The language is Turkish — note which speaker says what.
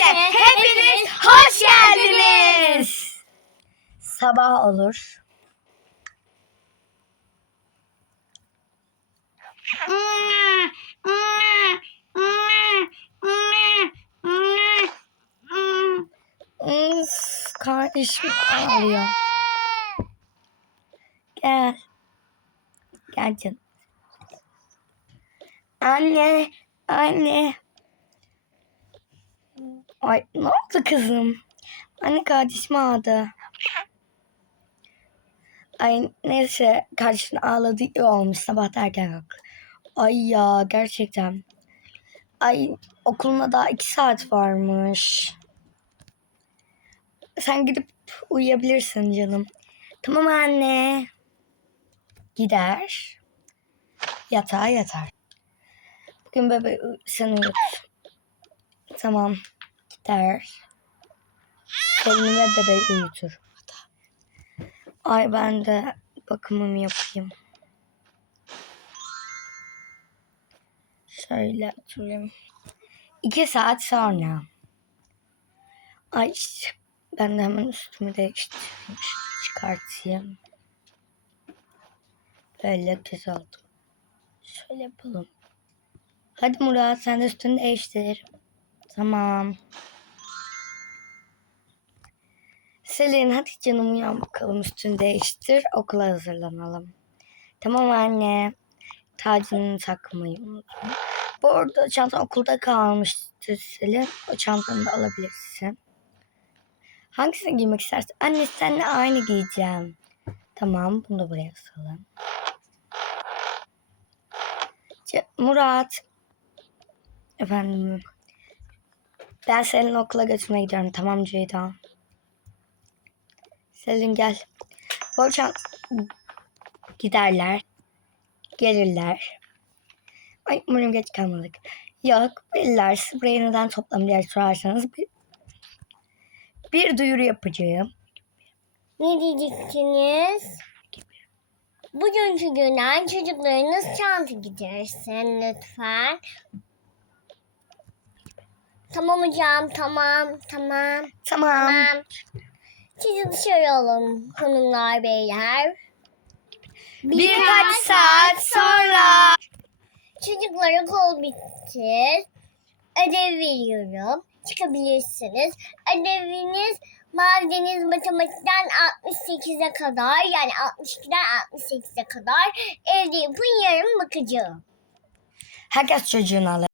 Speaker 1: hepiniz hoş geldiniz. Sabah olur. Kardeşim ağlıyor. Gel. Gel canım. Anne. Ay ne oldu kızım? Anne kardeşim ağladı. Ay neyse kardeşin ağladı iyi olmuş sabah erken kalk. Ay ya gerçekten. Ay okuluna daha 2 saat varmış. Sen gidip uyuyabilirsin canım. Tamam anne. Gider. Yatağa yatar. Bugün sen uyut. Tamam. Gider. Selin'i ve bebeği uyutur. Ay ben de bakımımı yapayım. Şöyle oturayım. 2 saat sonra. Ay ben de hemen üstümü değiştireyim. Çıkartayım. Böyle güzel oldu. Şöyle yapalım. Hadi Murat sen de üstünü değiştir. Tamam. Selin hadi canım uyan bakalım üstünü değiştir. Okula hazırlanalım. Tamam anne. Tacını takmayı unutma. Bu arada çantan okulda kalmıştı Selin. O çantanı da alabilirsin. Hangisini giymek istersin? Anne seninle aynı giyeceğim. Tamam bunu da buraya asalım. Murat. Efendim. Ben Selin'i okula götürmeye gidiyorum. Tamam Ceyda. Selin gel. Borçan giderler. Gelirler. Ay umarım geç kalmadık. Yok bilirler. Siz buraya neden toplam diye sorarsanız bir duyuru yapacağım.
Speaker 2: Ne diyeceksiniz? Bugünkü günden çocuklarınız çanta gidersin lütfen. Tamam hocam, tamam. Sizi dışarı alın hanımlar beyler.
Speaker 1: Birkaç saat sonra.
Speaker 2: Çocuklara kol bitti. Ödev veriyorum. Çıkabilirsiniz. Ödeviniz Mavi Deniz Matematik'ten 68'e kadar yani 62'den 68'e kadar evde yapın yarın bakacağım.
Speaker 1: Herkes çocuğunu alır.